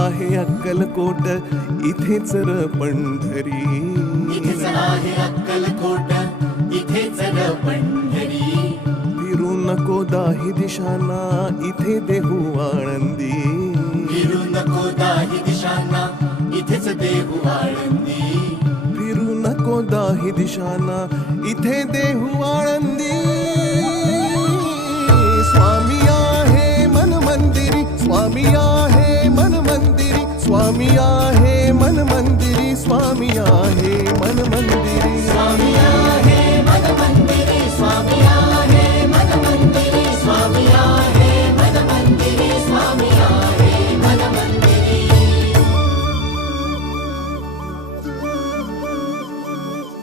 आहे अक्कलकोट, इथेच र पंढरी. इथेच आहे अक्कलकोट, इथेच र पंढरी. फिरू नको दाही दिशांना, इथे देहू आळंदी. फिरू नको दाही दिशांना, इथेच देहू आळंदी. फिरू नको दाही दिशांना, इथे देहू आळंदी. स्वामी आहे मन मंदिरी, स्वामी आहे मन मंदिरी, स्वामी आहे मन मंदिरी, स्वामी आहे मन मंदिरी.